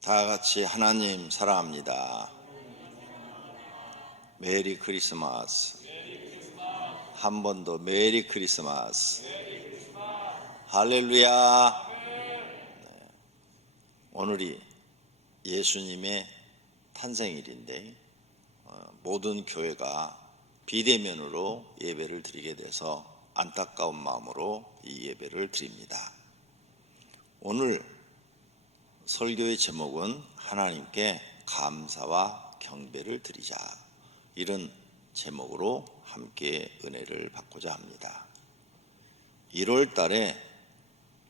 다 같이 하나님 사랑합니다. 메리 크리스마스. 한 번 더 메리 크리스마스. 할렐루야. 오늘이 예수님의 탄생일인데 모든 교회가 비대면으로 예배를 드리게 돼서 안타까운 마음으로 이 예배를 드립니다. 오늘 설교의 제목은 하나님께 감사와 경배를 드리자, 이런 제목으로 함께 은혜를 받고자 합니다. 1월 달에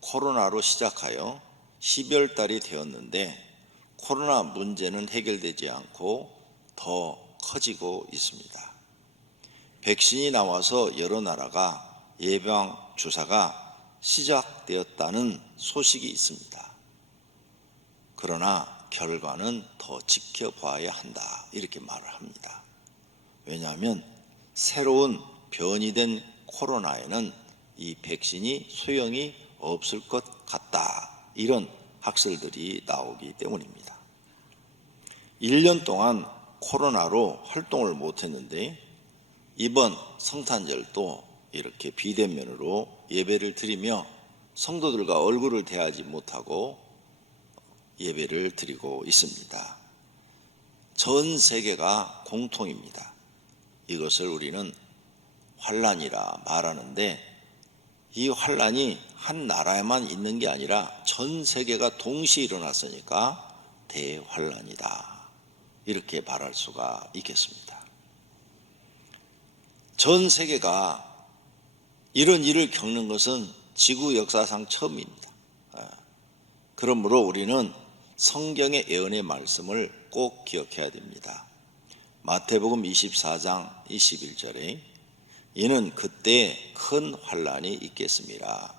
코로나로 시작하여 12월 달이 되었는데 코로나 문제는 해결되지 않고 더 커지고 있습니다. 백신이 나와서 여러 나라가 예방 주사가 시작되었다는 소식이 있습니다. 그러나 결과는 더 지켜봐야 한다, 이렇게 말을 합니다. 왜냐하면 새로운 변이된 코로나에는 이 백신이 소용이 없을 것 같다, 이런 학설들이 나오기 때문입니다. 1년 동안 코로나로 활동을 못했는데 이번 성탄절도 이렇게 비대면으로 예배를 드리며 성도들과 얼굴을 대하지 못하고 예배를 드리고 있습니다. 전 세계가 공통입니다. 이것을 우리는 환란이라 말하는데 이 환란이 한 나라에만 있는 게 아니라 전 세계가 동시에 일어났으니까 대환란이다, 이렇게 말할 수가 있겠습니다. 전 세계가 이런 일을 겪는 것은 지구 역사상 처음입니다. 그러므로 우리는 성경의 예언의 말씀을 꼭 기억해야 됩니다. 마태복음 24장 21절에 이는 그때 큰 환란이 있겠습니다.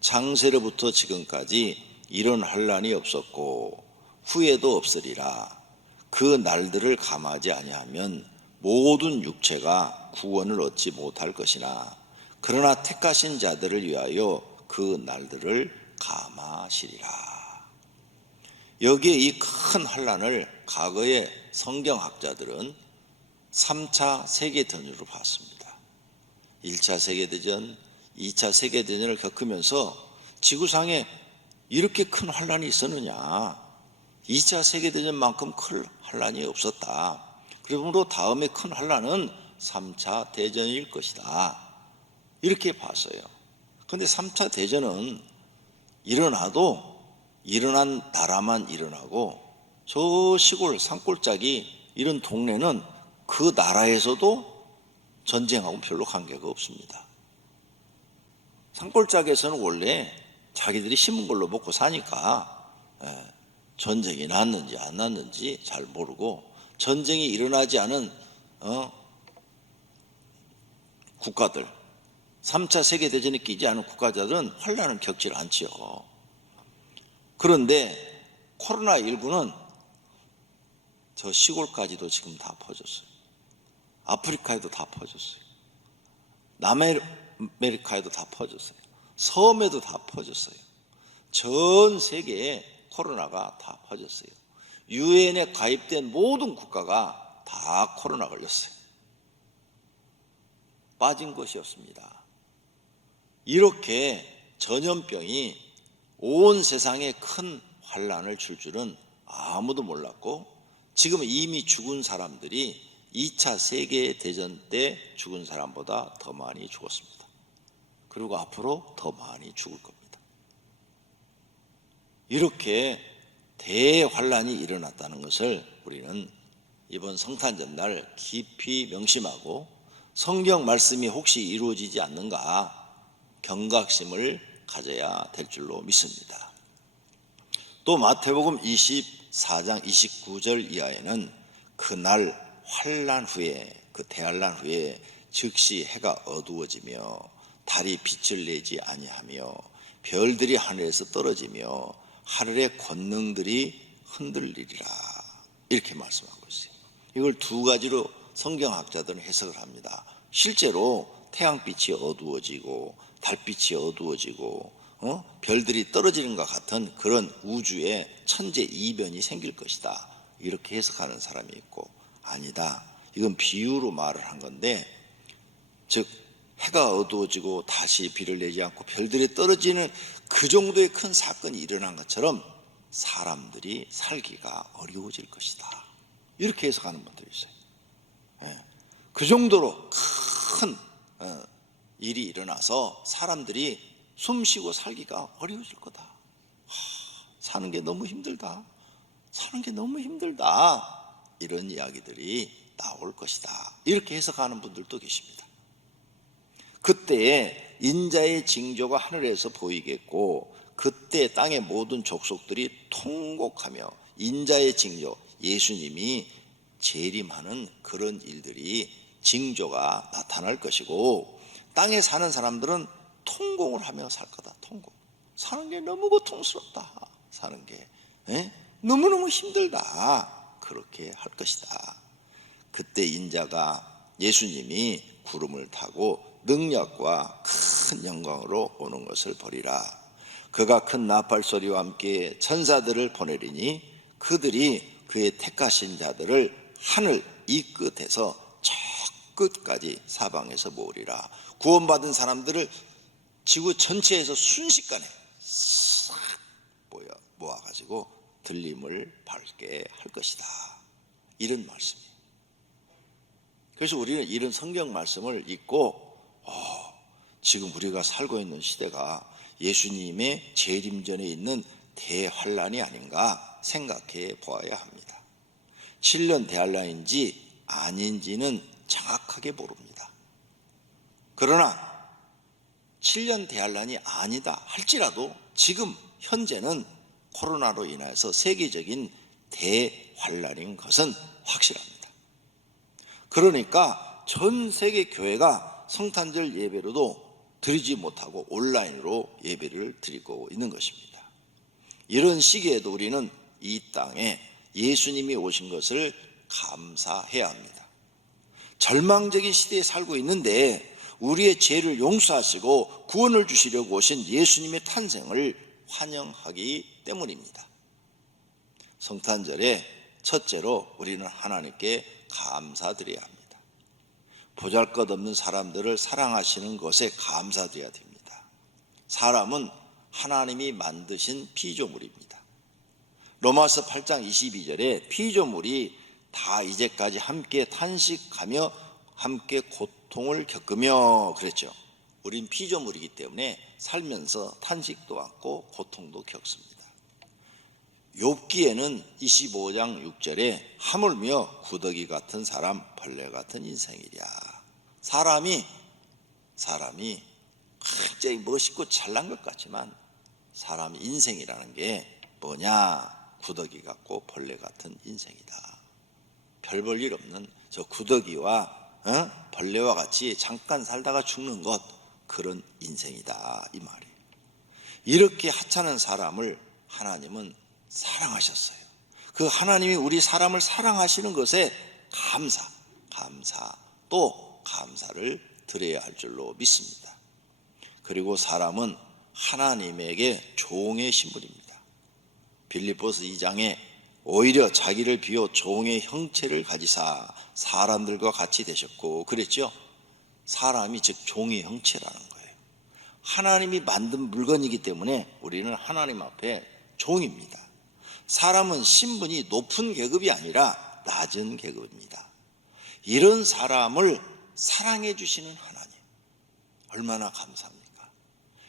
창세로부터 지금까지 이런 환란이 없었고 후에도 없으리라. 그 날들을 감하지 아니하면 모든 육체가 구원을 얻지 못할 것이나 그러나 택하신 자들을 위하여 그 날들을 감하시리라. 여기에 이 큰 환란을 과거의 성경학자들은 3차 세계대전으로 봤습니다. 1차 세계대전, 2차 세계대전을 겪으면서 지구상에 이렇게 큰 환란이 있었느냐, 2차 세계대전만큼 큰 환란이 없었다. 그러므로 다음에 큰 환란은 3차 대전일 것이다, 이렇게 봤어요. 그런데 3차 대전은 일어나도 일어난 나라만 일어나고 저 시골 산골짜기 이런 동네는 그 나라에서도 전쟁하고 별로 관계가 없습니다. 산골짜기에서는 원래 자기들이 심은 걸로 먹고 사니까 전쟁이 났는지 안 났는지 잘 모르고, 전쟁이 일어나지 않은 국가들, 3차 세계대전에 끼지 않은 국가들은 환란을 겪질 않지요. 그런데 코로나19는 저 시골까지도 지금 다 퍼졌어요. 아프리카에도 다 퍼졌어요. 남아메리카에도 다 퍼졌어요. 섬에도 다 퍼졌어요. 전 세계에 코로나가 다 퍼졌어요. 유엔에 가입된 모든 국가가 다 코로나 걸렸어요. 빠진 것이 없습니다. 이렇게 전염병이 온 세상에 큰 환란을 줄 줄은 아무도 몰랐고, 지금 이미 죽은 사람들이 2차 세계대전 때 죽은 사람보다 더 많이 죽었습니다. 그리고 앞으로 더 많이 죽을 겁니다. 이렇게 대환란이 일어났다는 것을 우리는 이번 성탄절날 깊이 명심하고 성경 말씀이 혹시 이루어지지 않는가 경각심을 가져야 될 줄로 믿습니다. 또 마태복음 24장 29절 이하에는 그날 환란 후에, 그 대환란 후에 즉시 해가 어두워지며 달이 빛을 내지 아니하며 별들이 하늘에서 떨어지며 하늘의 권능들이 흔들리리라, 이렇게 말씀하고 있어요. 이걸 두 가지로 성경학자들은 해석을 합니다. 실제로 태양빛이 어두워지고 달빛이 어두워지고 별들이 떨어지는 것 같은 그런 우주의 천재 이변이 생길 것이다, 이렇게 해석하는 사람이 있고, 아니다, 이건 비유로 말을 한 건데, 즉 해가 어두워지고 다시 비를 내지 않고 별들이 떨어지는 그 정도의 큰 사건이 일어난 것처럼 사람들이 살기가 어려워질 것이다, 이렇게 해석하는 분들이 있어요. 그 정도로 큰 일이 일어나서 사람들이 숨쉬고 살기가 어려워질 거다. 사는 게 너무 힘들다, 사는 게 너무 힘들다, 이런 이야기들이 나올 것이다, 이렇게 해석하는 분들도 계십니다. 그때에 인자의 징조가 하늘에서 보이겠고, 그때 땅의 모든 족속들이 통곡하며 인자의 징조, 예수님이 재림하는 그런 일들이, 징조가 나타날 것이고, 땅에 사는 사람들은 통곡을 하며 살 거다. 통곡. 사는 게 너무 고통스럽다, 사는 게 너무너무 힘들다, 그렇게 할 것이다. 그때 인자가, 예수님이 구름을 타고 능력과 큰 영광으로 오는 것을 보리라. 그가 큰 나팔 소리와 함께 천사들을 보내리니 그들이 그의 택하신 자들을 하늘 이 끝에서 저 끝까지 사방에서 모으리라. 구원받은 사람들을 지구 전체에서 순식간에 싹 모아가지고 들림을 밝게 할 것이다, 이런 말씀이에요. 그래서 우리는 이런 성경 말씀을 읽고 지금 우리가 살고 있는 시대가 예수님의 재림 전에 있는 대환란이 아닌가 생각해 보아야 합니다. 7년 대환란인지 아닌지는 정확하게 모릅니다. 그러나 7년 대환란이 아니다 할지라도 지금 현재는 코로나로 인해서 세계적인 대환란인 것은 확실합니다. 그러니까 전 세계 교회가 성탄절 예배로도 드리지 못하고 온라인으로 예배를 드리고 있는 것입니다. 이런 시기에도 우리는 이 땅에 예수님이 오신 것을 감사해야 합니다. 절망적인 시대에 살고 있는데 우리의 죄를 용서하시고 구원을 주시려고 오신 예수님의 탄생을 환영하기 때문입니다. 성탄절에 첫째로 우리는 하나님께 감사드려야 합니다. 보잘것없는 사람들을 사랑하시는 것에 감사드려야 됩니다. 사람은 하나님이 만드신 피조물입니다. 로마서 8장 22절에 피조물이 다 이제까지 함께 탄식하며 함께 고통을 겪으며 그랬죠. 우린 피조물이기 때문에 살면서 탄식도 받고 고통도 겪습니다. 욥기에는 25장 6절에 하물며 구더기 같은 사람, 벌레 같은 인생이랴. 사람이 굉장히 멋있고 잘난 것 같지만 사람 인생이라는 게 뭐냐? 구더기 같고 벌레 같은 인생이다. 별 볼 일 없는 저 구더기와 벌레와 같이 잠깐 살다가 죽는 것, 그런 인생이다, 이 말이에요. 이렇게 하찮은 사람을 하나님은 사랑하셨어요. 그 하나님이 우리 사람을 사랑하시는 것에 또 감사를 드려야 할 줄로 믿습니다. 그리고 사람은 하나님에게 종의 신분입니다. 빌립보서 2장에 오히려 자기를 비워 종의 형체를 가지사 사람들과 같이 되셨고 그랬죠. 사람이 즉 종의 형체라는 거예요. 하나님이 만든 물건이기 때문에 우리는 하나님 앞에 종입니다. 사람은 신분이 높은 계급이 아니라 낮은 계급입니다. 이런 사람을 사랑해 주시는 하나님, 얼마나 감사합니까?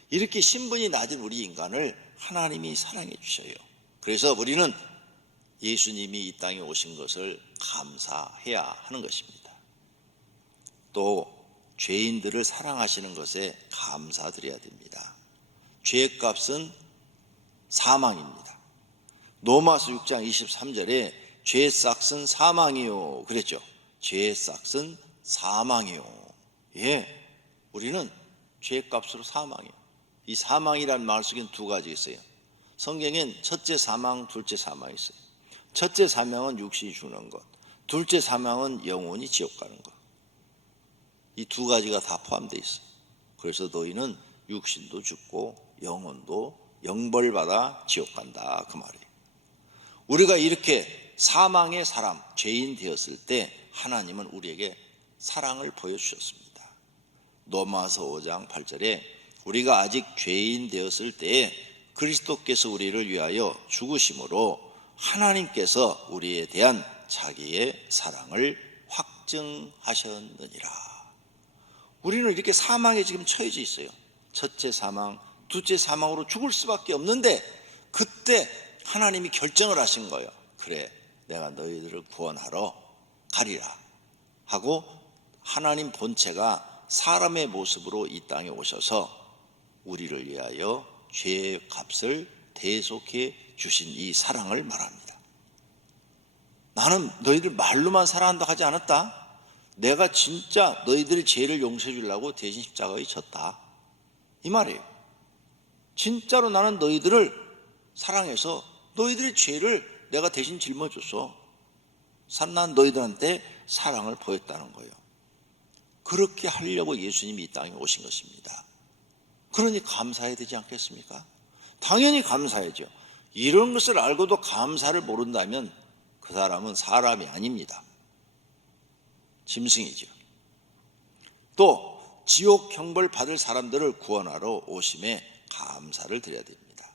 이렇게 신분이 낮은 우리 인간을 하나님이 사랑해 주셔요. 그래서 우리는 예수님이 이 땅에 오신 것을 감사해야 하는 것입니다. 또 죄인들을 사랑하시는 것에 감사드려야 됩니다. 죄의 값은 사망입니다. 로마서 6장 23절에 죄의 싹은 사망이요 그랬죠. 죄의 싹은 사망이요. 우리는 죄의 값으로 사망이요. 이 사망이라는 말 속엔 두 가지 있어요. 성경엔 첫째 사망, 둘째 사망이 있어요. 첫째 사망은 육신이 죽는 것, 둘째 사망은 영혼이 지옥 가는 것. 이 두 가지가 다 포함되어 있어요. 그래서 너희는 육신도 죽고 영혼도 영벌받아 지옥 간다, 그 말이에요. 우리가 이렇게 사망의 사람, 죄인 되었을 때 하나님은 우리에게 사랑을 보여주셨습니다. 로마서 5장 8절에 우리가 아직 죄인 되었을 때에 그리스도께서 우리를 위하여 죽으심으로 하나님께서 우리에 대한 자기의 사랑을 확증하셨느니라. 우리는 이렇게 사망에 지금 처해져 있어요. 첫째 사망, 둘째 사망으로 죽을 수밖에 없는데 그때 하나님이 결정을 하신 거예요. 그래, 내가 너희들을 구원하러 가리라 하고 하나님 본체가 사람의 모습으로 이 땅에 오셔서 우리를 위하여 죄의 값을 대속해 주신 이 사랑을 말합니다. 나는 너희들 말로만 사랑한다 하지 않았다. 내가 진짜 너희들의 죄를 용서해 주려고 대신 십자가에 졌다, 이 말이에요. 진짜로 나는 너희들을 사랑해서 너희들의 죄를 내가 대신 짊어졌어. 난 너희들한테 사랑을 보였다는 거예요. 그렇게 하려고 예수님이 이 땅에 오신 것입니다. 그러니 감사해야 되지 않겠습니까? 당연히 감사해야죠. 이런 것을 알고도 감사를 모른다면 그 사람은 사람이 아닙니다. 짐승이죠. 또 지옥 형벌 받을 사람들을 구원하러 오심에 감사를 드려야 됩니다.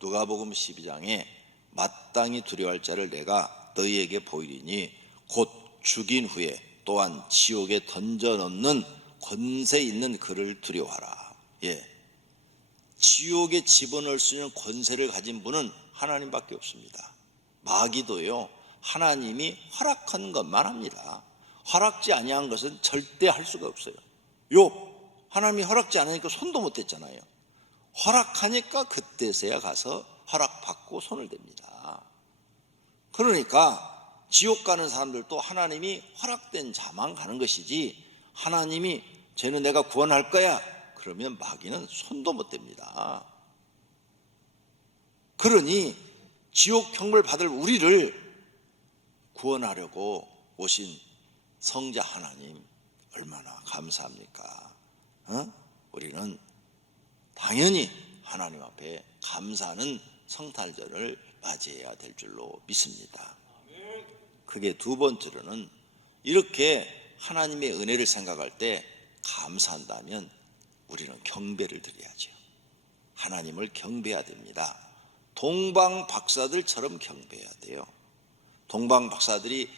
누가복음 12장에 마땅히 두려워할 자를 내가 너희에게 보이리니 곧 죽인 후에 또한 지옥에 던져넣는 권세 있는 그를 두려워하라. 지옥에 집어넣을 수 있는 권세를 가진 분은 하나님밖에 없습니다. 마귀도요, 하나님이 허락한 것만 합니다. 허락지 아니한 것은 절대 할 수가 없어요. 욥, 하나님이 허락지 않으니까 손도 못 댔잖아요. 허락하니까 그때서야 가서 허락받고 손을 댑니다. 그러니까 지옥 가는 사람들도 하나님이 허락된 자만 가는 것이지, 하나님이 쟤는 내가 구원할 거야 그러면 마귀는 손도 못 댑니다. 그러니 지옥 형벌 받을 우리를 구원하려고 오신 성자 하나님 얼마나 감사합니까? 우리는 당연히 하나님 앞에 감사하는 성탄절을 맞이해야 될 줄로 믿습니다. 그게 두 번째로는 이렇게 하나님의 은혜를 생각할 때 감사한다면 우리는 경배를 드려야죠. 하나님을 경배해야 됩니다. 동방 박사들처럼 경배해야 돼요. 동방 박사들이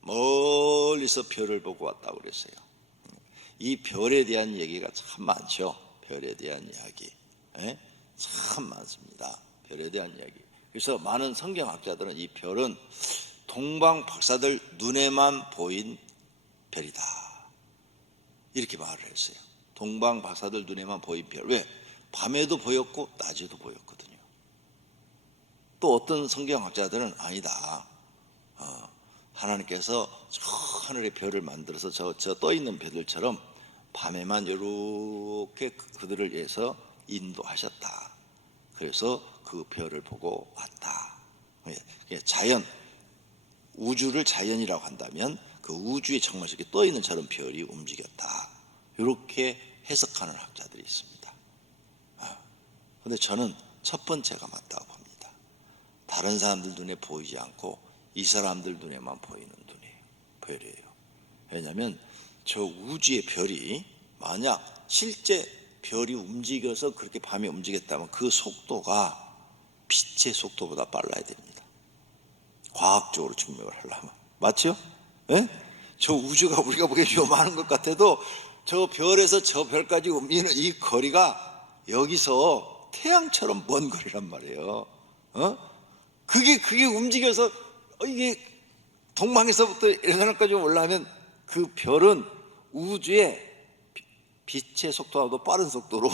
멀리서 별을 보고 왔다고 그랬어요. 이 별에 대한 얘기가 참 많죠. 별에 대한 이야기 참 많습니다. 별에 대한 이야기. 그래서 많은 성경학자들은 이 별은 동방 박사들 눈에만 보인 별이다, 이렇게 말을 했어요. 동방 박사들 눈에만 보인 별. 왜? 밤에도 보였고 낮에도 보였거든요. 또 어떤 성경학자들은 아니다, 하나님께서 저 하늘의 별을 만들어서 저 떠 있는 별들처럼 밤에만 이렇게 그들을 위해서 인도하셨다. 그래서 그 별을 보고 왔다. 자연, 우주를 자연이라고 한다면 그 우주에 정말 이렇게 떠 있는 저런 별이 움직였다, 이렇게 해석하는 학자들이 있습니다. 그런데 저는 첫 번째가 맞다고 봅니다. 다른 사람들 눈에 보이지 않고 이 사람들 눈에만 보이는 별이에요. 왜냐하면 저 우주의 별이 만약 실제 별이 움직여서 그렇게 밤에 움직였다면 그 속도가 빛의 속도보다 빨라야 됩니다. 과학적으로 증명을 하려면. 맞죠? 저 우주가 우리가 보기에 요만한 것 같아도 저 별에서 저 별까지 옮기는 이 거리가 여기서 태양처럼 먼 거리란 말이에요. 그게 움직여서 이게 동방에서부터 일산까지 올라가면 그 별은 우주의 빛의 속도보다 빠른 속도로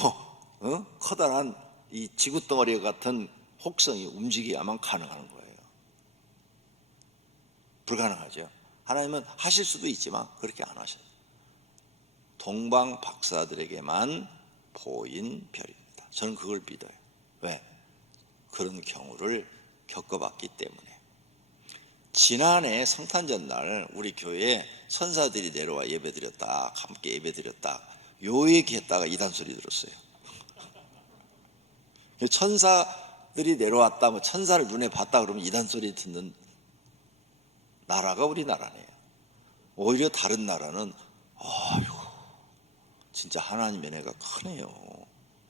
커다란 이 지구 덩어리 같은 혹성이 움직여야만 가능한 거예요. 불가능하죠. 하나님은 하실 수도 있지만 그렇게 안 하셔요. 동방 박사들에게만 보인 별입니다. 저는 그걸 믿어요. 왜? 그런 경우를 겪어봤기 때문에. 지난해 성탄절 날 우리 교회에 선사들이 내려와 예배드렸다, 함께 예배드렸다. 요 얘기했다가 이단 소리 들었어요. 천사들이 내려왔다, 뭐 천사를 눈에 봤다 그러면 이단 소리 듣는 나라가 우리나라네요. 오히려 다른 나라는 아유 진짜 하나님의 은혜가 크네요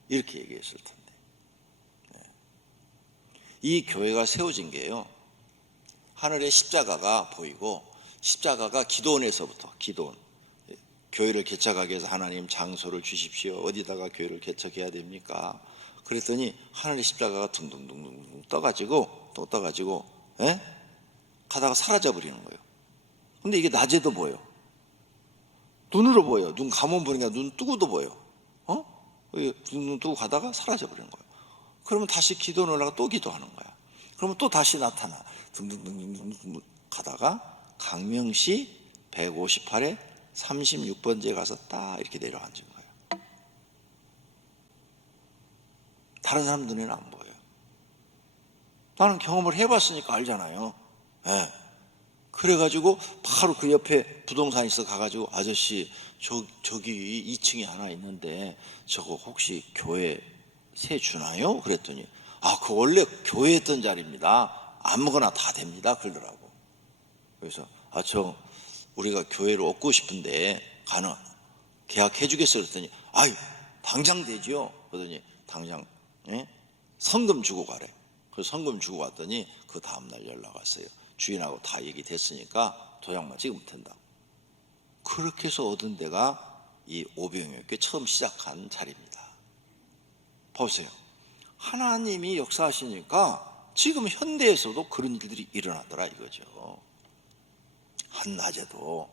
이렇게 얘기했을 텐데, 이 교회가 세워진 게요, 하늘에 십자가가 보이고, 십자가가 기도원에서부터, 기도원, 교회를 개척하기 위해서 하나님 장소를 주십시오. 어디다가 교회를 개척해야 됩니까? 그랬더니 하늘의 십자가가 둥둥둥둥 떠가지고 또 떠가지고 가다가 사라져 버리는 거예요. 근데 이게 낮에도 보여. 눈으로 보여. 눈 감으면 보니까 눈 뜨고도 보여. 눈 뜨고 가다가 사라져 버리는 거예요. 그러면 다시 기도는 올라가 또 기도하는 거야. 그러면 또 다시 나타나. 둥둥둥둥 가다가 강명시 158에 36번지에 가서 딱 이렇게 내려앉은 거예요. 다른 사람 눈에는 안 보여요. 나는 경험을 해봤으니까 알잖아요. 네. 그래가지고 바로 그 옆에 부동산 있어 가가지고 아저씨 저기 2층에 하나 있는데 저거 혹시 교회 세 주나요? 그랬더니 그 원래 교회 했던 자리입니다. 아무거나 다 됩니다. 그러더라고. 그래서 우리가 교회를 얻고 싶은데 계약해 주겠어요? 그랬더니 아유 당장 되죠. 그러더니 당장 성금 주고 가래. 그래서 성금 주고 왔더니 그 다음날 연락 왔어요. 주인하고 다 얘기됐으니까 도장만 찍으면 된다고. 그렇게 해서 얻은 데가 이 오병이어교회 처음 시작한 자리입니다. 보세요. 하나님이 역사하시니까 지금 현대에서도 그런 일들이 일어나더라 이거죠. 한낮에도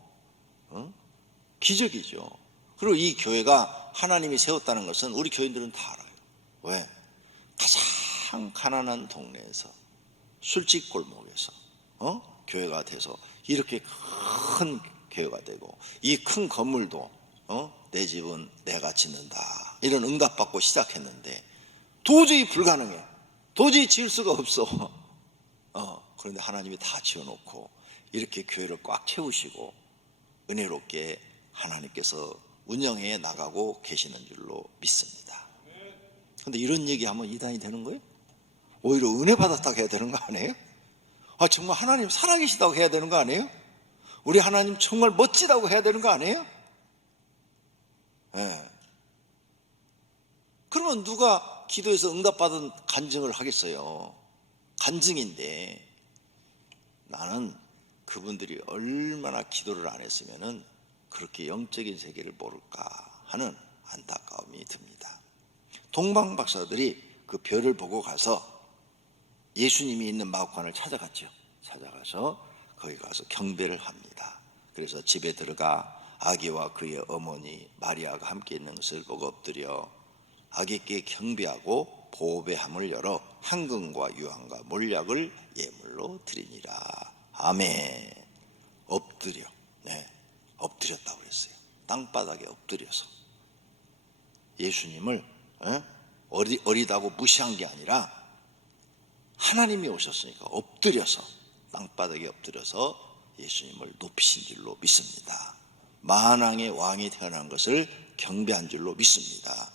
기적이죠. 그리고 이 교회가 하나님이 세웠다는 것은 우리 교인들은 다 알아요. 왜? 가장 가난한 동네에서 술집 골목에서 교회가 돼서 이렇게 큰 교회가 되고, 이 큰 건물도 내 집은 내가 짓는다 이런 응답받고 시작했는데 도저히 불가능해. 도저히 지을 수가 없어. 그런데 하나님이 다 지어놓고 이렇게 교회를 꽉 채우시고 은혜롭게 하나님께서 운영해 나가고 계시는 줄로 믿습니다. 그런데 이런 얘기하면 이단이 되는 거예요? 오히려 은혜 받았다고 해야 되는 거 아니에요? 정말 하나님 살아계시다고 해야 되는 거 아니에요? 우리 하나님 정말 멋지다고 해야 되는 거 아니에요? 네. 그러면 누가 기도해서 응답받은 간증을 하겠어요? 간증인데, 나는 그분들이 얼마나 기도를 안 했으면은 그렇게 영적인 세계를 모를까 하는 안타까움이 듭니다. 동방 박사들이 그 별을 보고 가서 예수님이 있는 마구간을 찾아갔죠. 찾아가서 거기 가서 경배를 합니다. 그래서 집에 들어가 아기와 그의 어머니 마리아가 함께 있는 것을 보고 엎드려 아기께 경배하고 보배함을 열어 황금과 유황과 몰약을 예물로 드리니라. 아멘. 엎드려. 엎드렸다고 그랬어요. 땅바닥에 엎드려서 예수님을 어리다고 무시한 게 아니라 하나님이 오셨으니까 엎드려서, 땅바닥에 엎드려서 예수님을 높이신 줄로 믿습니다. 만왕의 왕이 태어난 것을 경배한 줄로 믿습니다.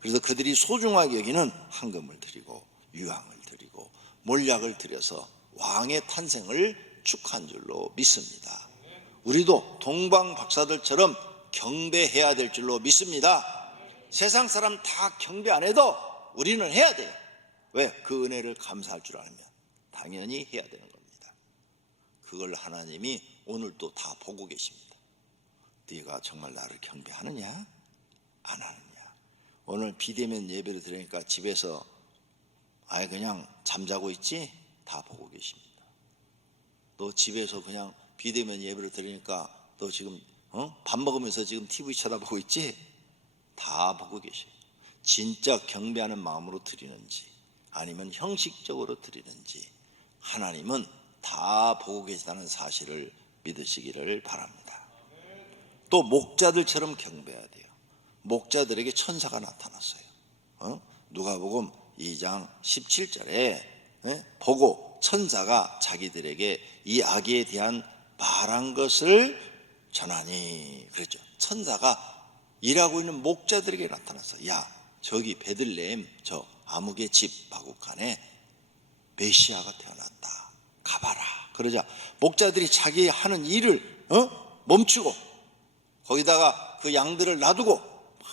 그래서 그들이 소중하게 여기는 황금을 드리고 유황을 드리고 몰약을 드려서 왕의 탄생을 축하한 줄로 믿습니다. 우리도 동방 박사들처럼 경배해야 될 줄로 믿습니다. 세상 사람 다 경배 안 해도 우리는 해야 돼요. 왜? 그 은혜를 감사할 줄 알면 당연히 해야 되는 겁니다. 그걸 하나님이 오늘도 다 보고 계십니다. 네가 정말 나를 경배하느냐 안 하느냐. 오늘 비대면 예배를 드리니까 집에서 아예 그냥 잠자고 있지? 다 보고 계십니다. 너 집에서 그냥 비대면 예배를 드리니까 너 지금 밥 먹으면서 지금 TV 쳐다보고 있지? 다 보고 계셔요. 진짜 경배하는 마음으로 드리는지 아니면 형식적으로 드리는지 하나님은 다 보고 계시다는 사실을 믿으시기를 바랍니다. 또 목자들처럼 경배해야 돼요. 목자들에게 천사가 나타났어요. 누가복음 2장 17절에 보고 천사가 자기들에게 이 아기에 대한 말한 것을 전하니 그랬죠. 천사가 일하고 있는 목자들에게 나타났어. 야, 저기 베들레헴 저 아무개 집 바구간에 메시아가 태어났다. 가봐라. 그러자 목자들이 자기 하는 일을 멈추고 거기다가 그 양들을 놔두고 막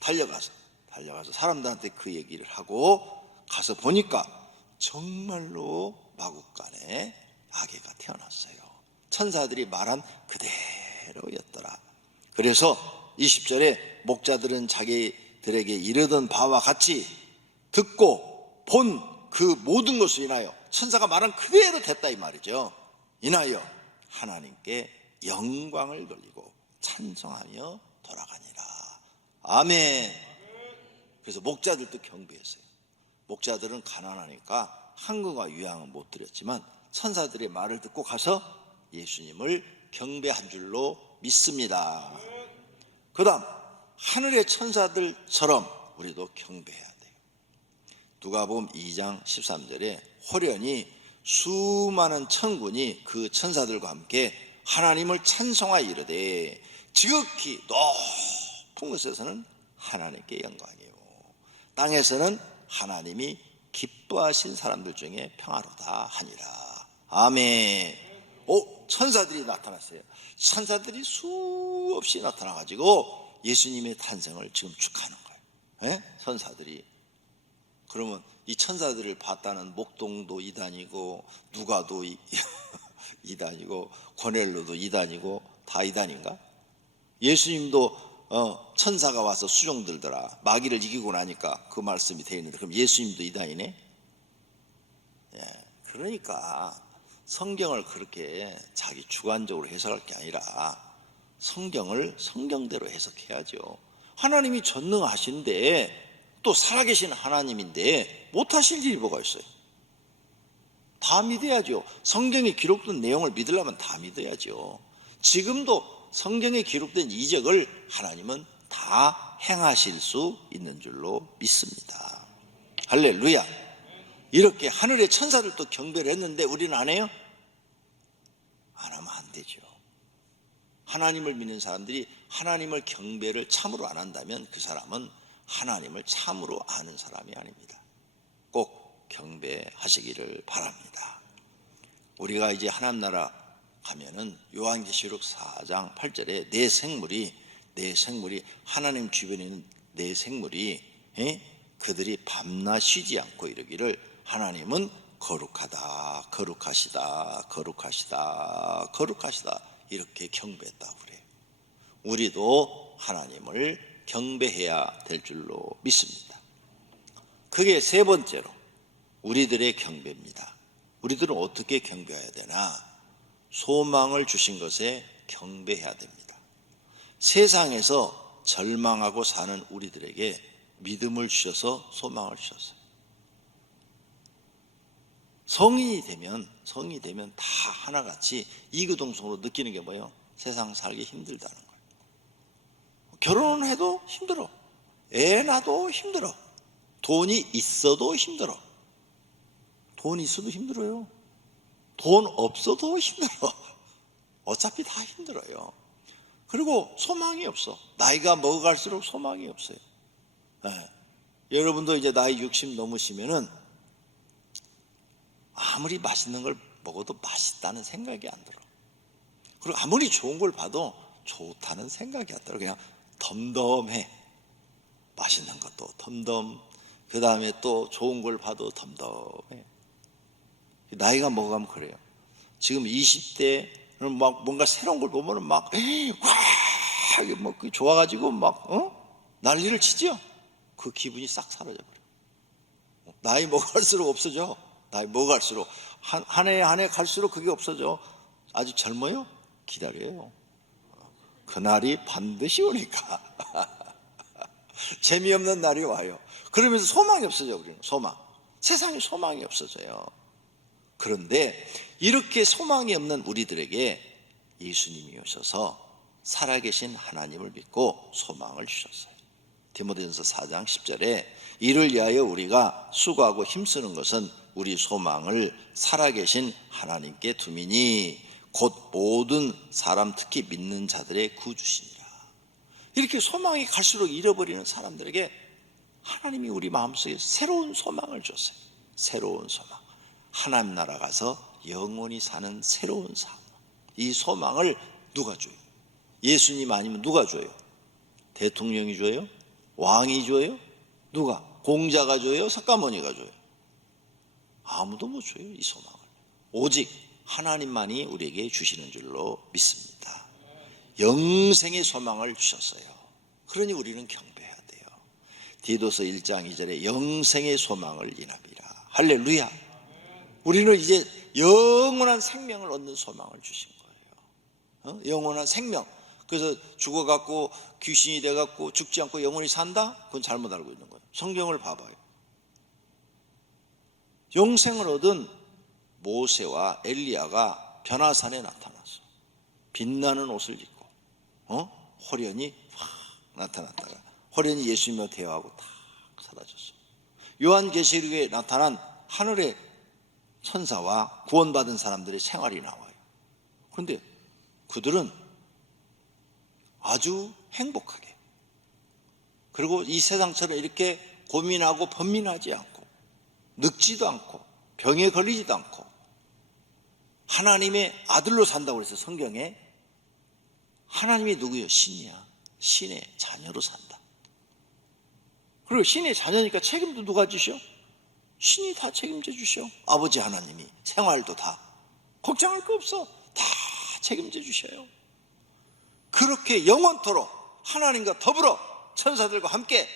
달려가서 사람들한테 그 얘기를 하고 가서 보니까 정말로 마구간에 아기가 태어났어요. 천사들이 말한 그대로였더라. 그래서 20절에 목자들은 자기들에게 이르던 바와 같이 듣고 본 그 모든 것을 인하여 천사가 말한 그대로 됐다 이 말이죠. 인하여 하나님께 영광을 돌리고 찬송하며 돌아가니라. 아멘. 그래서 목자들도 경배했어요. 목자들은 가난하니까 한금과 유향은 못 드렸지만 천사들의 말을 듣고 가서 예수님을 경배한 줄로 믿습니다. 그 다음 하늘의 천사들처럼 우리도 경배해야 돼요. 누가복음 2장 13절에 호련히 수많은 천군이 그 천사들과 함께 하나님을 찬송하여 이르되 지극히 높은 곳에서는 하나님께 영광이요 땅에서는 하나님이 기뻐하신 사람들 중에 평화로다 하니라. 아멘. 천사들이 나타났어요. 천사들이 수없이 나타나가지고 예수님의 탄생을 지금 축하하는 거예요. 천사들이. 그러면 이 천사들을 봤다는 목동도 이단이고 누가도 이단이고 고넬로도 이단이고 다 이단인가? 예수님도 천사가 와서 수종 들더라. 마귀를 이기고 나니까 그 말씀이 되어 있는데 그럼 예수님도 이단이네? 그러니까 성경을 그렇게 자기 주관적으로 해석할 게 아니라 성경을 성경대로 해석해야죠. 하나님이 전능하신데 또 살아계신 하나님인데 못하실 일이 뭐가 있어요? 다 믿어야죠. 성경에 기록된 내용을 믿으려면 다 믿어야죠. 지금도 성경에 기록된 이적을 하나님은 다 행하실 수 있는 줄로 믿습니다. 할렐루야. 이렇게 하늘의 천사들도 경배를 했는데 우리는 안 해요? 안 하면 안 되죠. 하나님을 믿는 사람들이 하나님을 경배를 참으로 안 한다면 그 사람은 하나님을 참으로 아는 사람이 아닙니다. 꼭 경배하시기를 바랍니다. 우리가 이제 하나님 나라 가면은 요한계시록 4장 8절에 내 생물이 하나님 주변에 있는 내 생물이 그들이 밤낮 쉬지 않고 이르기를 하나님은 거룩하다 거룩하시다 거룩하시다 거룩하시다 이렇게 경배했다고 그래요. 우리도 하나님을 경배해야 될 줄로 믿습니다. 그게 세 번째로 우리들의 경배입니다. 우리들은 어떻게 경배해야 되나? 소망을 주신 것에 경배해야 됩니다. 세상에서 절망하고 사는 우리들에게 믿음을 주셔서 소망을 주셨어요. 성인이 되면 다 하나같이 이구동성으로 느끼는 게 뭐예요? 세상 살기 힘들다는 거예요. 결혼을 해도 힘들어. 애 낳아도 힘들어. 돈이 있어도 힘들어. 돈 있어도 힘들어요. 돈 없어도 힘들어. 어차피 다 힘들어요. 그리고 소망이 없어. 나이가 먹어갈수록 소망이 없어요. 여러분도 이제 나이 60 넘으시면은 아무리 맛있는 걸 먹어도 맛있다는 생각이 안 들어. 그리고 아무리 좋은 걸 봐도 좋다는 생각이 안 들어. 그냥 덤덤해. 맛있는 것도 덤덤. 그 다음에 또 좋은 걸 봐도 덤덤해. 나이가 먹어가면 그래요. 지금 20대는 막 뭔가 새로운 걸 보면은 막 좋아가지고 막 난리를 치죠. 그 기분이 싹 사라져 버려. 나이 먹어갈수록 없어져. 나이 먹어갈수록 한 해 한 해 갈수록 그게 없어져. 아직 젊어요? 기다려요. 그날이 반드시 오니까. 재미없는 날이 와요. 그러면서 소망이 없어져. 우리는 소망. 세상에 소망이 없어져요. 그런데 이렇게 소망이 없는 우리들에게 예수님이 오셔서 살아계신 하나님을 믿고 소망을 주셨어요. 디모데전서 4장 10절에 이를 위하여 우리가 수고하고 힘쓰는 것은 우리 소망을 살아계신 하나님께 두미니 곧 모든 사람 특히 믿는 자들의 구주시니라. 이렇게 소망이 갈수록 잃어버리는 사람들에게 하나님이 우리 마음속에 새로운 소망을 줬어요. 새로운 소망. 하나님 나라 가서 영원히 사는 새로운 삶. 이 소망을 누가 줘요? 예수님 아니면 누가 줘요? 대통령이 줘요? 왕이 줘요? 누가? 공자가 줘요? 석가모니가 줘요? 아무도 못 줘요, 이 소망을. 오직 하나님만이 우리에게 주시는 줄로 믿습니다. 영생의 소망을 주셨어요. 그러니 우리는 경배해야 돼요. 디도서 1장 2절에 영생의 소망을 인합이라. 할렐루야. 우리는 이제 영원한 생명을 얻는 소망을 주신 거예요. 영원한 생명. 그래서 죽어갖고 귀신이 돼갖고 죽지 않고 영원히 산다? 그건 잘못 알고 있는 거예요. 성경을 봐봐요. 영생을 얻은 모세와 엘리야가 변화산에 나타났어. 빛나는 옷을 입고 호련히 확 나타났다가 호련히 예수님과 대화하고 탁 사라졌어. 요한계시록에 나타난 하늘의 천사와 구원받은 사람들의 생활이 나와요. 그런데 그들은 아주 행복하게, 그리고 이 세상처럼 이렇게 고민하고 번민하지 않고 늙지도 않고 병에 걸리지도 않고 하나님의 아들로 산다고 그래서 성경에 하나님이 누구예요? 신이야. 신의 자녀로 산다. 그리고 신의 자녀니까 책임도 누가 지셔? 신이 다 책임져 주셔. 아버지 하나님이 생활도 다 걱정할 거 없어. 다 책임져 주셔요. 그렇게 영원토록 하나님과 더불어 천사들과 함께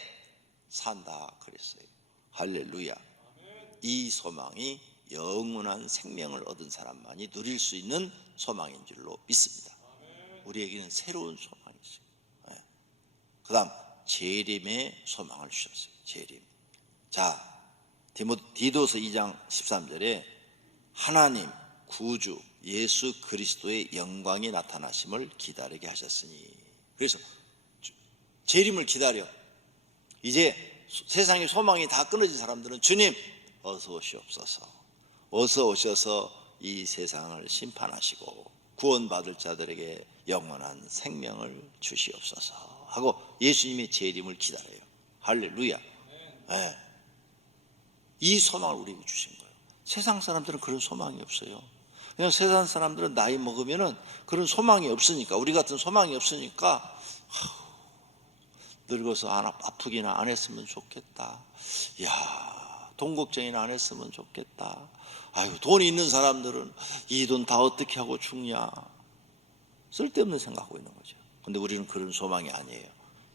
산다 그랬어요. 할렐루야. 이 소망이 영원한 생명을 얻은 사람만이 누릴 수 있는 소망인 줄로 믿습니다. 우리에게는 새로운 소망이 있어요. 그 다음 재림의 소망을 주셨어요. 재림. 자, 디도서 2장 13절에 하나님 구주 예수 그리스도의 영광이 나타나심을 기다리게 하셨으니, 그래서 재림을 기다려. 이제 세상의 소망이 다 끊어진 사람들은 주님 어서 오시옵소서, 어서 오셔서 이 세상을 심판하시고 구원받을 자들에게 영원한 생명을 주시옵소서 하고 예수님의 재림을 기다려요. 할렐루야. 네. 이 소망을 우리에게 주신 거예요. 세상 사람들은 그런 소망이 없어요. 그냥 세상 사람들은 나이 먹으면은 그런 소망이 없으니까, 우리 같은 소망이 없으니까 늙어서 아프기나 안 했으면 좋겠다. 야, 돈 걱정이나 안 했으면 좋겠다. 아유, 돈이 있는 사람들은 이 돈 다 어떻게 하고 죽냐. 쓸데없는 생각하고 있는 거죠. 근데 우리는 그런 소망이 아니에요.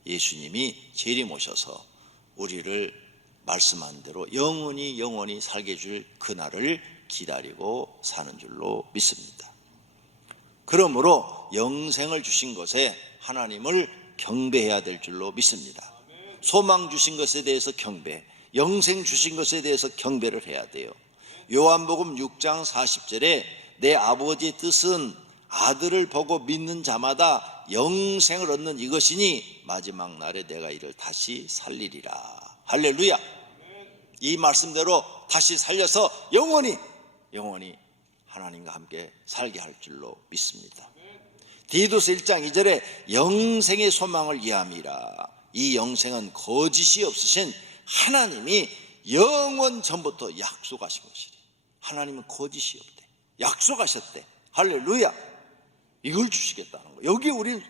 예수님이 재림 오셔서 우리를 말씀한 대로 영원히 살게 해줄 그날을 기다리고 사는 줄로 믿습니다. 그러므로 영생을 주신 것에 하나님을 경배해야 될 줄로 믿습니다. 소망 주신 것에 대해서 경배, 영생 주신 것에 대해서 경배를 해야 돼요. 요한복음 6장 40절에 내 아버지의 뜻은 아들을 보고 믿는 자마다 영생을 얻는 이것이니 마지막 날에 내가 이를 다시 살리리라. 할렐루야. 이 말씀대로 다시 살려서 영원히 하나님과 함께 살게 할 줄로 믿습니다. 디도서 1장 2절에 영생의 소망을 위함이라. 이 영생은 거짓이 없으신 하나님이 영원 전부터 약속하신 것이래. 하나님은 거짓이 없대. 약속하셨대. 할렐루야. 이걸 주시겠다는 거예요. 여기 우리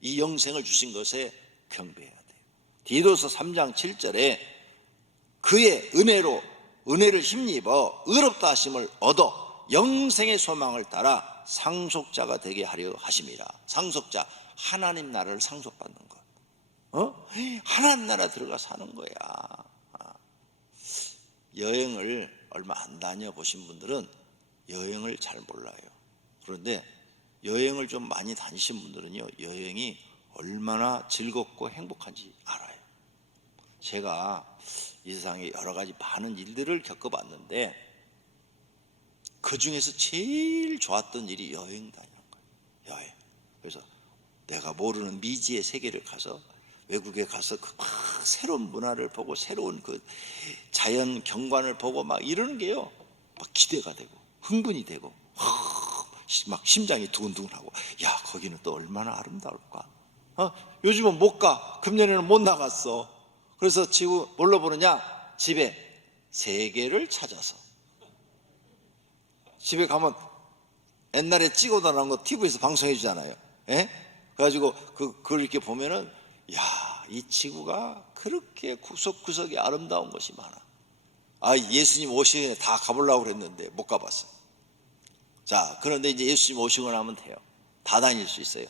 이 영생을 주신 것에 경배해야 돼요. 디도서 3장 7절에 그의 은혜를 힘입어 의롭다 하심을 얻어 영생의 소망을 따라 상속자가 되게 하려 하심이라. 상속자, 하나님 나라를 상속받는 것. 하나님 나라 들어가 사는 거야. 여행을 얼마 안 다녀보신 분들은 여행을 잘 몰라요. 그런데 여행을 좀 많이 다니신 분들은요, 여행이 얼마나 즐겁고 행복한지 알아요. 제가 이 세상에 여러 가지 많은 일들을 겪어봤는데 그 중에서 제일 좋았던 일이 여행 다니는 거예요. 여행. 그래서 내가 모르는 미지의 세계를 가서, 외국에 가서 그 새로운 문화를 보고 새로운 그 자연 경관을 보고 막 이러는 게요, 막 기대가 되고 흥분이 되고 막 심장이 두근두근하고, 야, 거기는 또 얼마나 아름다울까. 요즘은 못 가. 금년에는 못 나갔어. 그래서 지금 뭘로 보느냐? 집에 세계를 찾아서. 집에 가면 옛날에 찍어다 놓은 거 TV에서 방송해 주잖아요. 예? 그래가지고 그걸 이렇게 보면은, 야, 이 지구가 그렇게 구석구석이 아름다운 것이 많아. 예수님 오시기 전에 다 가보려고 그랬는데 못 가봤어. 자, 그런데 이제 예수님 오시고 나면 돼요. 다 다닐 수 있어요.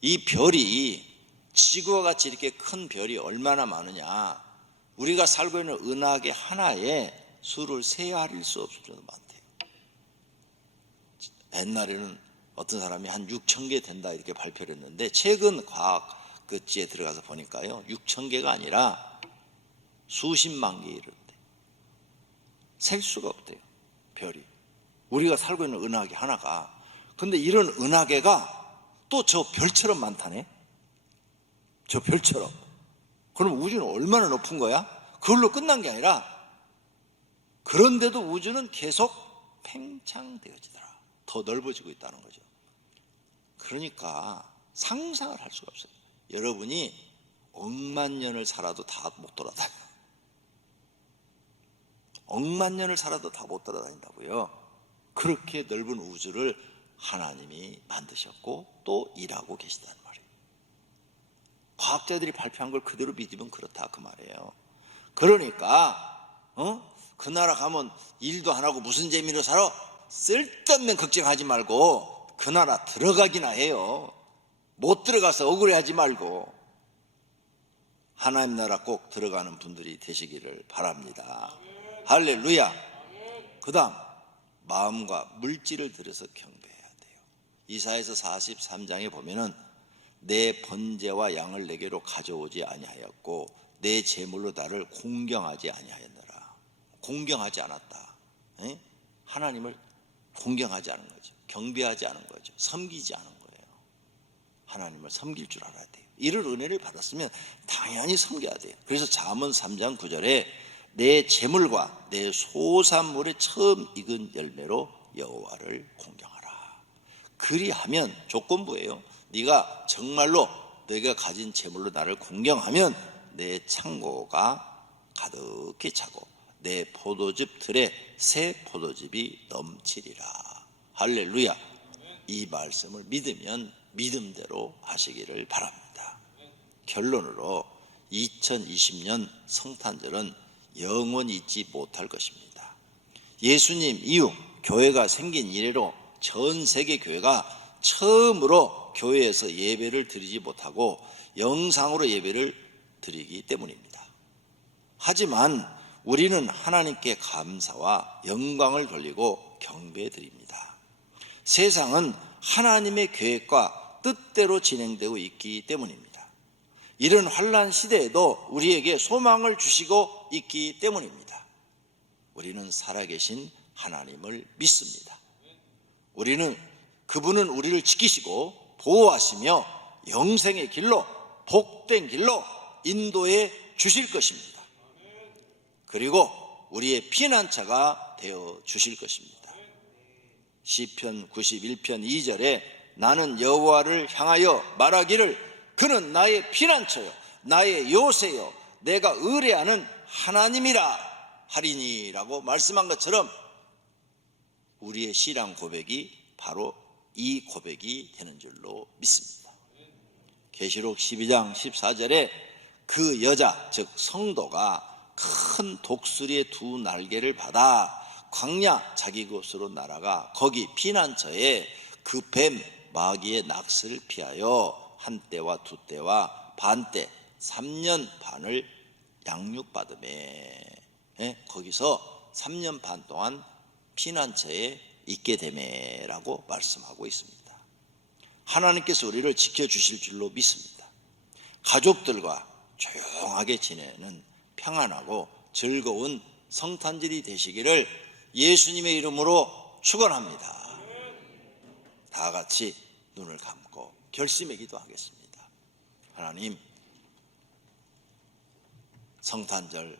이 별이, 지구와 같이 이렇게 큰 별이 얼마나 많으냐. 우리가 살고 있는 은하계 하나에 수를 세어할 수 없을 정도 많대요. 옛날에는 어떤 사람이 한 6천 개 된다 이렇게 발표를 했는데, 최근 과학 그지에 들어가서 보니까요, 6천 개가 아니라 수십만 개 이런데, 셀 수가 없대요, 별이. 우리가 살고 있는 은하계 하나가. 근데 이런 은하계가 또 저 별처럼 많다네. 저 별처럼. 그럼 우주는 얼마나 높은 거야? 그걸로 끝난 게 아니라, 그런데도 우주는 계속 팽창되어지더라. 더 넓어지고 있다는 거죠. 그러니까 상상을 할 수가 없어요. 여러분이 억만 년을 살아도 다 못 돌아다녀요. 억만 년을 살아도 다 못 돌아다닌다고요. 그렇게 넓은 우주를 하나님이 만드셨고 또 일하고 계시다는 말이에요. 과학자들이 발표한 걸 그대로 믿으면 그렇다 그 말이에요. 그러니까 그 나라 가면 일도 안 하고 무슨 재미로 살아? 쓸데없는 걱정하지 말고 그 나라 들어가기나 해요. 못 들어가서 억울해하지 말고 하나님 나라 꼭 들어가는 분들이 되시기를 바랍니다. 할렐루야. 그 다음, 마음과 물질을 들여서 경배해야 돼요. 이사야서 43장에 보면은, 내 번제와 양을 내게로 가져오지 아니하였고 내 제물로 나를 공경하지 아니하였느라. 공경하지 않았다. 에? 하나님을 공경하지 않은 거죠. 경배하지 않은 거죠. 섬기지 않은 거예요. 하나님을 섬길 줄 알아야 돼요. 이런 은혜를 받았으면 당연히 섬겨야 돼요. 그래서 잠언 3장 9절에 내 재물과 내 소산물의 처음 익은 열매로 여호와를 공경하라. 그리하면, 조건부예요. 네가 정말로 내가 가진 재물로 나를 공경하면 내 창고가 가득히 차고 내 포도즙 틀에 새 포도즙이 넘치리라. 할렐루야. 이 말씀을 믿으면 믿음대로 하시기를 바랍니다. 결론으로 2020년 성탄절은 영원히 잊지 못할 것입니다. 예수님 이후 교회가 생긴 이래로 전 세계 교회가 처음으로 교회에서 예배를 드리지 못하고 영상으로 예배를 드리기 때문입니다. 하지만 우리는 하나님께 감사와 영광을 돌리고 경배해 드립니다. 세상은 하나님의 계획과 뜻대로 진행되고 있기 때문입니다. 이런 환난 시대에도 우리에게 소망을 주시고 있기 때문입니다. 우리는 살아계신 하나님을 믿습니다. 그분은 우리를 지키시고 보호하시며 영생의 길로, 복된 길로 인도해 주실 것입니다. 그리고 우리의 피난처가 되어 주실 것입니다. 시편 91편 2절에 나는 여호와를 향하여 말하기를 그는 나의 피난처요 나의 요새요 내가 의뢰하는 하나님이라 하리니라고 말씀한 것처럼, 우리의 신앙 고백이 바로 이 고백이 되는 줄로 믿습니다. 계시록 12장 14절에 그 여자, 즉 성도가 큰 독수리의 두 날개를 받아 광야 자기 곳으로 날아가 거기 피난처에 그 뱀 마귀의 낚시를 피하여 한 때와 두 때와 반 때 3년 반을 양육받으매, 거기서 3년 반 동안 피난처에 있게 되매라고 말씀하고 있습니다. 하나님께서 우리를 지켜주실 줄로 믿습니다. 가족들과 조용하게 지내는 평안하고 즐거운 성탄절이 되시기를 예수님의 이름으로 축원합니다. 다 같이 눈을 감고 결심의 기도하겠습니다. 하나님, 성탄절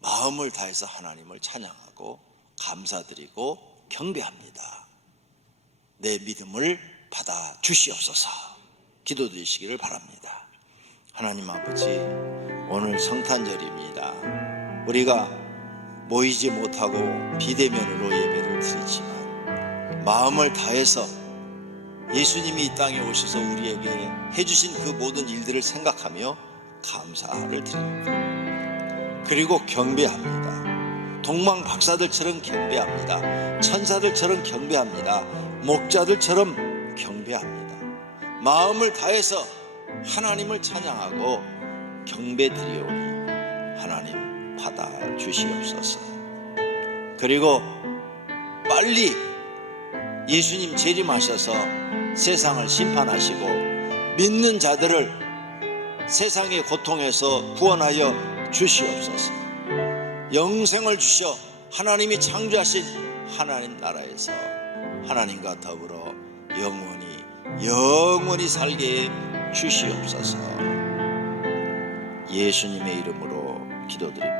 마음을 다해서 하나님을 찬양하고 감사드리고 경배합니다. 내 믿음을 받아 주시옵소서 기도드리시기를 바랍니다. 하나님 아버지, 오늘 성탄절입니다. 우리가 모이지 못하고 비대면으로 예배를 드리지만 마음을 다해서 예수님이 이 땅에 오셔서 우리에게 해주신 그 모든 일들을 생각하며 감사를 드립니다. 그리고 경배합니다. 동방 박사들처럼 경배합니다. 천사들처럼 경배합니다. 목자들처럼 경배합니다. 마음을 다해서 하나님을 찬양하고 경배드리오니 하나님 받아 주시옵소서. 그리고 빨리 예수님 재림하셔서 세상을 심판하시고 믿는 자들을 세상의 고통에서 구원하여 주시옵소서. 영생을 주셔 하나님이 창조하신 하나님 나라에서 하나님과 더불어 영원히 살게 해 주시옵소서. 예수님의 이름으로 기도드립니다.